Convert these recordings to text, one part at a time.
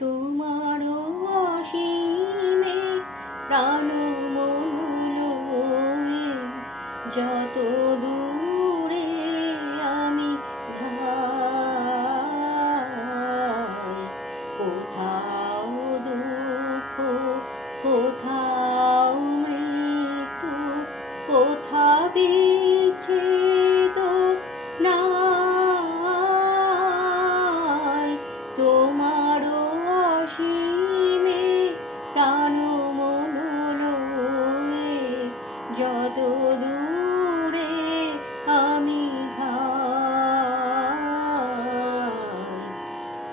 তোমার অসীমে প্রাণ যত দূরে আমি ধাই কোথাও দুঃখ কোথাও মৃত্যু কোথা বিচ্ছেদ যত দূরে আমি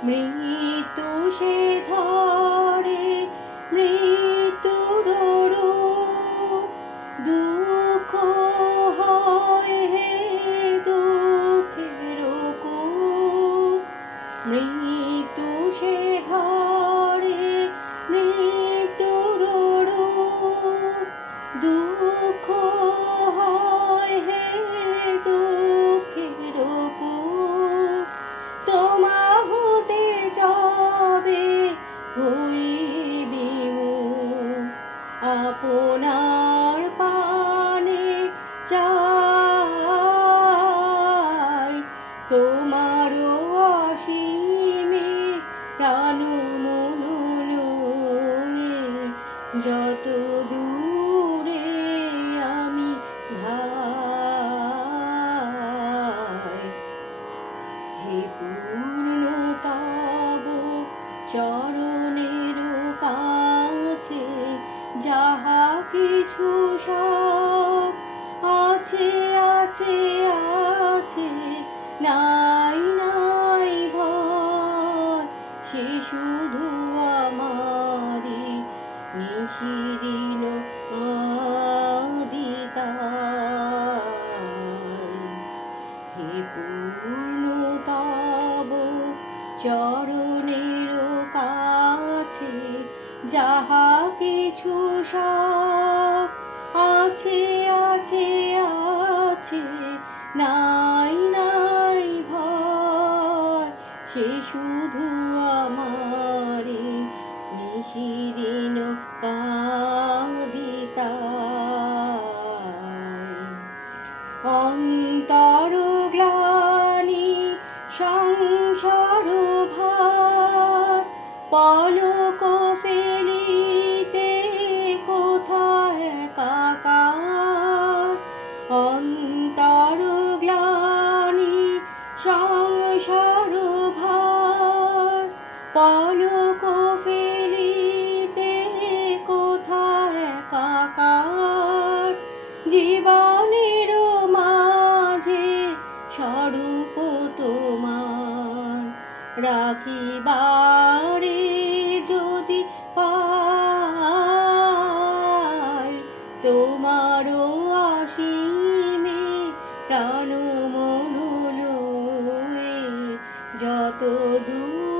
মৃত্যু সে ধরে যত দূরে আমি হে পূর্ণতব চরণের কাছে, যাহা কিছু সব আছে আছে আছে, নাই নাই ভয়, সে শুধু চরণের কাছে যাহা কিছু সব আছে আছে আছে, নাই নাই ভয়। সে শুধু আমারে নিশিদিন কাবিতায় পলক ফেলিতে কোথায় কাকার অন্তর গ্লানি সংসার ভার পলক ফেলিতে কোথায় কাকার জীবনের মাঝে স্বরূপ তোমার রাখিবারে প্রাণ মনুলয়ে যত দূর